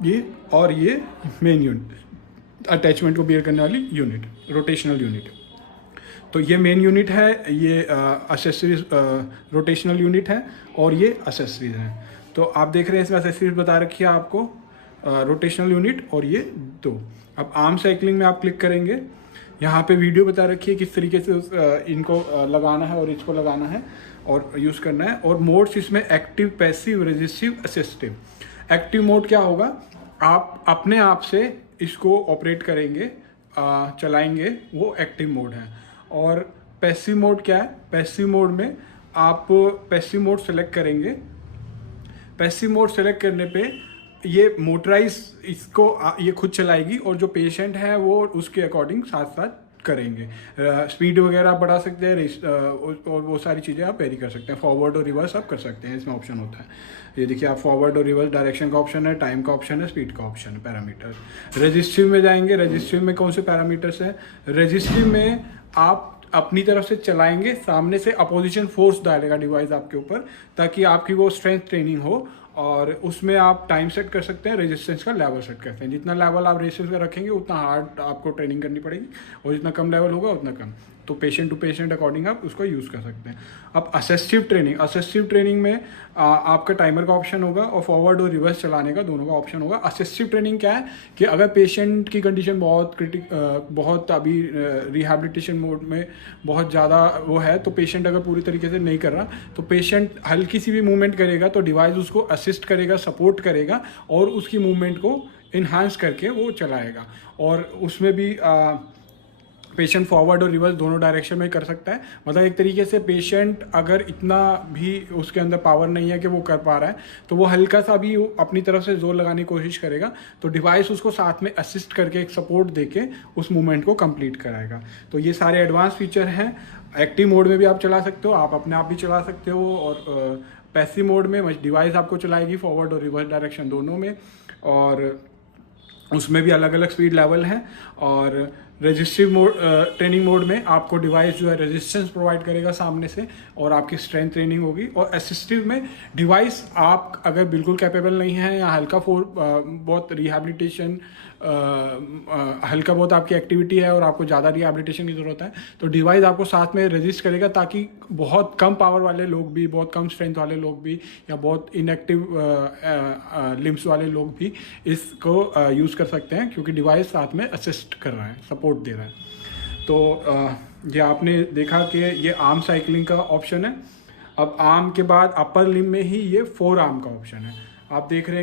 ये और ये मेन यूनिट, अटैचमेंट को बियर करने वाली यूनिट, रोटेशनल यूनिट। तो ये मेन यूनिट है, ये एसेसरीज रोटेशनल यूनिट है, और ये एसेसरीज हैं। तो आप देख रहे हैं इसमें एसेसरीज बता रखी है आपको, रोटेशनल यूनिट और ये दो। अब आर्म साइकिलिंग में आप क्लिक करेंगे, यहाँ पे वीडियो बता रखी है किस तरीके से इनको लगाना है और इसको लगाना है और यूज़ करना है। और मोड्स इसमें active, passive, resistive, assistive. Active mode क्या होगा, आप अपने आप से इसको ऑपरेट करेंगे, चलाएंगे, वो एक्टिव मोड है। और पैसिव मोड क्या है, पैसिव मोड में आप पैसिव मोड सेलेक्ट करेंगे। पैसिव मोड सेलेक्ट करने पे ये मोटराइज इसको ये खुद चलाएगी और जो पेशेंट है वो उसके अकॉर्डिंग साथ साथ करेंगे। स्पीड वगैरह आप बढ़ा सकते हैं, और वो सारी चीज़ें आप वेरी कर सकते हैं। फॉरवर्ड और रिवर्स आप कर सकते हैं, इसमें ऑप्शन होता है। ये देखिए, आप फॉरवर्ड और रिवर्स डायरेक्शन का ऑप्शन है, टाइम का ऑप्शन है, स्पीड का ऑप्शन है, पैरामीटर। रजिस्टिव में जाएंगे, रजिस्टिव में कौन से पैरामीटर्स हैं, रजिस्टिव में आप अपनी तरफ से चलाएंगे, सामने से अपोजिशन फोर्स डालेगा डिवाइस आपके ऊपर, ताकि आपकी वो स्ट्रेंथ ट्रेनिंग हो। और उसमें आप टाइम सेट कर सकते हैं, रेजिस्टेंस का लेवल सेट करते हैं। जितना लेवल आप रेजिस्टेंस का रखेंगे उतना हार्ड आपको ट्रेनिंग करनी पड़ेगी, और जितना कम लेवल होगा उतना कम। तो पेशेंट टू पेशेंट अकॉर्डिंग आप उसको यूज़ कर सकते हैं। अब असिस्टिव ट्रेनिंग, असिस्टिव ट्रेनिंग में आपका टाइमर का ऑप्शन होगा और फॉरवर्ड और रिवर्स चलाने का दोनों का ऑप्शन होगा। असिस्टिव ट्रेनिंग क्या है कि अगर पेशेंट की कंडीशन बहुत अभी रिहैबिलिटेशन मोड में बहुत ज़्यादा वो है, तो पेशेंट अगर पूरी तरीके से नहीं कर रहा, तो पेशेंट हल्की सी भी मूवमेंट करेगा तो डिवाइस उसको असिस्ट करेगा, सपोर्ट करेगा, और उसकी मूवमेंट को इन्हांस करके वो चलाएगा। और उसमें भी पेशेंट फॉरवर्ड और रिवर्स दोनों डायरेक्शन में कर सकता है। मतलब एक तरीके से पेशेंट अगर इतना भी उसके अंदर पावर नहीं है कि वो कर पा रहा है, तो वो हल्का सा भी अपनी तरफ से जोर लगाने की कोशिश करेगा, तो डिवाइस उसको साथ में असिस्ट करके, एक सपोर्ट देके उस मूवमेंट को कंप्लीट कराएगा। तो ये सारे एडवांस फीचर हैं। एक्टिव मोड में भी आप चला सकते हो, आप अपने आप भी चला सकते हो, और पैसिव मोड में डिवाइस आपको चलाएगी फॉरवर्ड और रिवर्स डायरेक्शन दोनों में, और उसमें भी अलग अलग स्पीड लेवल हैं। और रेजिस्टिव मोड, ट्रेनिंग मोड में आपको डिवाइस जो है रेजिस्टेंस प्रोवाइड करेगा सामने से, और आपकी स्ट्रेंथ ट्रेनिंग होगी। और असिस्टिव में डिवाइस आप अगर बिल्कुल कैपेबल नहीं है, या हल्का बहुत रिहैबिलिटेशन, हल्का बहुत आपकी एक्टिविटी है और आपको ज़्यादा रिहैबिलिटेशन की ज़रूरत है, तो डिवाइस आपको साथ में रेजिस्ट करेगा, ताकि बहुत कम पावर वाले लोग भी, बहुत कम स्ट्रेंथ वाले लोग भी, या बहुत इनएक्टिव लिम्स वाले लोग भी इसको यूज़ कर सकते हैं, क्योंकि डिवाइस साथ में असिस्ट कर रहा है, सपोर्ट दे रहा है। तो ये आपने देखा कि ये आर्म साइकिलिंग का ऑप्शन है। अब आर्म के बाद अपर लिम्ब में ही ये फोर आर्म का ऑप्शन है। आप देख रहे हैं कि